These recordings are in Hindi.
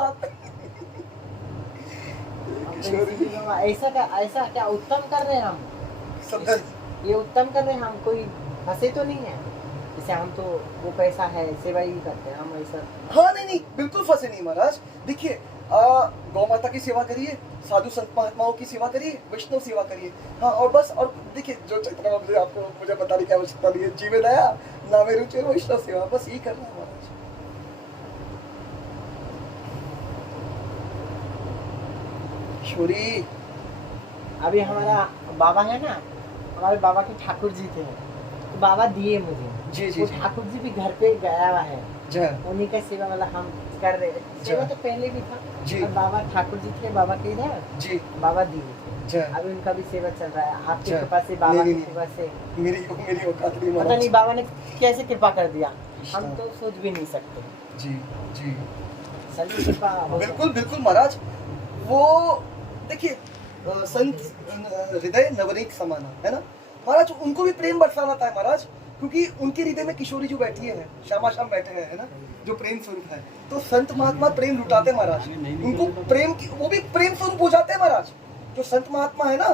हाथ ऐसा क्या उत्तम कर रहे हैं हम? समझ। ये उत्तम कर रहे हैं हम, कोई फंसे तो नहीं है? जैसे हम तो वो पैसा है सेवा ही करते हैं हम ऐसा। हाँ नहीं नहीं बिल्कुल फंसे नहीं महाराज। देखिए गौ माता की सेवा करिए, साधु संत महात्माओं की सेवा करिए, वैष्णव सेवा करिए। हाँ और बस। और देखिए जो चैतन्य मुझे आपको मुझे बताने की आवश्यकता नहीं है। जीवे दया नामे रुचि वैष्णव सेवा, बस यही करना है महाराज। छोरी अभी हमारा बाबा है ना, हमारे बाबा के ठाकुर जी थे, तो बाबा दिए मुझे। जी जी वो जी ठाकुर जी भी घर पे गया हुआ है, जय उन्हीं का सेवा वाला हम कर रहे हैं। सेवा तो पहले भी था, जी और बाबा ठाकुर जी थे, बाबा के इधर जी बाबा दिए थे। जय। अभी उनका भी सेवा चल रहा है आपकी जय। कृपा से, बाबा नहीं, की नहीं, कृपा से। मेरी औकात नहीं पता महाराज। नहीं बाबा ने कैसे कृपा कर दिया, हम तो सोच भी नहीं सकते। जी जी सभी कृपा हो गया। बिल्कुल बिल्कुल महाराज। वो देखिए संत हृदय नवनीत समाना है ना महाराज, उनको भी प्रेम बरसाना था महाराज, क्योंकि उनके हृदय में किशोरी जो बैठी है, श्यामा श्याम बैठे हैं है ना, जो प्रेम स्वरूप है। तो संत महात्मा प्रेम लुटाते महाराज, उनको प्रेम की वो भी प्रेम स्वरूप हो जाते हैं महाराज। जो संत महात्मा है ना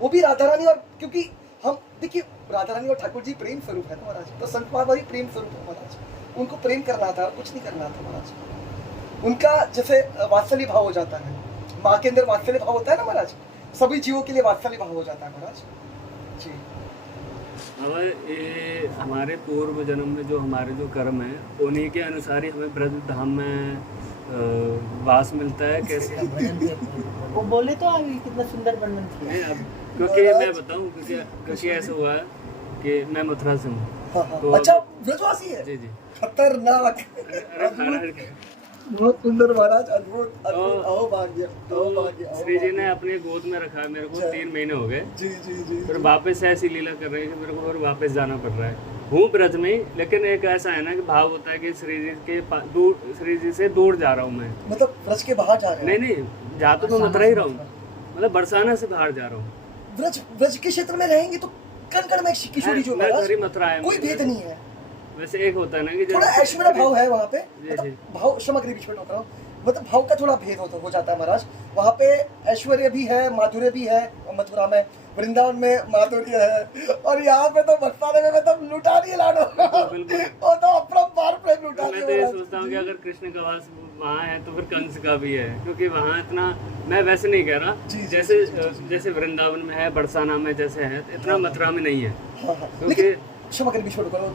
वो भी राधा रानी, और क्योंकि हम देखिए राधा रानी और ठाकुर जी प्रेम स्वरूप है ना महाराज, तो संत महात्मा भी प्रेम स्वरूप है महाराज। उनको प्रेम करना था, कुछ नहीं करना था महाराज। उनका जैसे वात्सल्य भाव हो जाता है, माँ के अंदर वात्सल्य भाव होता है ना महाराज, सभी जीवों के लिए वात्सल्य भाव हो जाता है महाराज जी। अब ये हमारे पूर्व जन्म में जो हमारे जो कर्म है उन्हीं के अनुसार ही हमें ब्रज धाम में वास मिलता है। कैसे वो बोले तो अभी कितना सुंदर वर्णन किया। नहीं, अब क्योंकि मैं बताऊं, क्योंकि ऐसा हुआ है कि मैं मथुरा से हूँ। हाँ, हाँ। तो अच्छा ब्रजवासी है। जी जी। खतरनाक अरे महाराज, बहुत सुंदर महाराज, अद्भुत तो- अद्भुत, अहो भाग्य अहो भाग्य, अहो श्री जी भाग्य। ने अपने गोद में रखा है मेरे को, जय। 3 महीने हो गए। जी जी जी फिर वापस ऐसी लीला कर रही है कि मेरे को फिर वापस जाना पड़ रहा है। हूँ ब्रज में ही, लेकिन एक ऐसा है ना कि भाव होता है कि श्री जी के दूर, श्री जी से दूर जा रहा हूँ मैं। मतलब ब्रज के बाहर जा रहे नहीं हैं। नहीं, जा तो मैं मथुरा ही रहा हूँ, मतलब बरसाना से बाहर जा रहा हूँ। ब्रज के क्षेत्र में रहेंगे तो कण कण में किशोरी जो मैं महाराज, घर ही मथुरा आया हूँ। कोई भेद नहीं है। वैसे एक होता है ना कि थोड़ा ऐश्वर्य भाव है वहाँ पे, जी, मतलब जी। भाव क्षमा करिए बीच में टोक रहा हूँ, मतलब भाव का थोड़ा भेद हो जाता है महाराज। वहाँ पे ऐश्वर्य भी है, माधुर्य भी है मथुरा में, वृंदावन में माधुर्य है, और यहाँ पे तो बरसाने में मतलब लुटा दिए लाडो। बिल्कुल। वो तो अपरंपार प्रेम लुटा मैं दिए तो ये महाराज। सोचता हूँ कि अगर कृष्ण का वास वहाँ है तो फिर कंस का भी है, क्योंकि वहाँ इतना, मैं वैसे नहीं कह रहा जी, जी, जैसे जी, जी, जी। जैसे वृंदावन में है, बरसाना में जैसे है, इतना मथुरा में नहीं है। हाँ हाँ, क्योंकि लेकिन क्षमा करिए बीच में टोक रहा हूँ।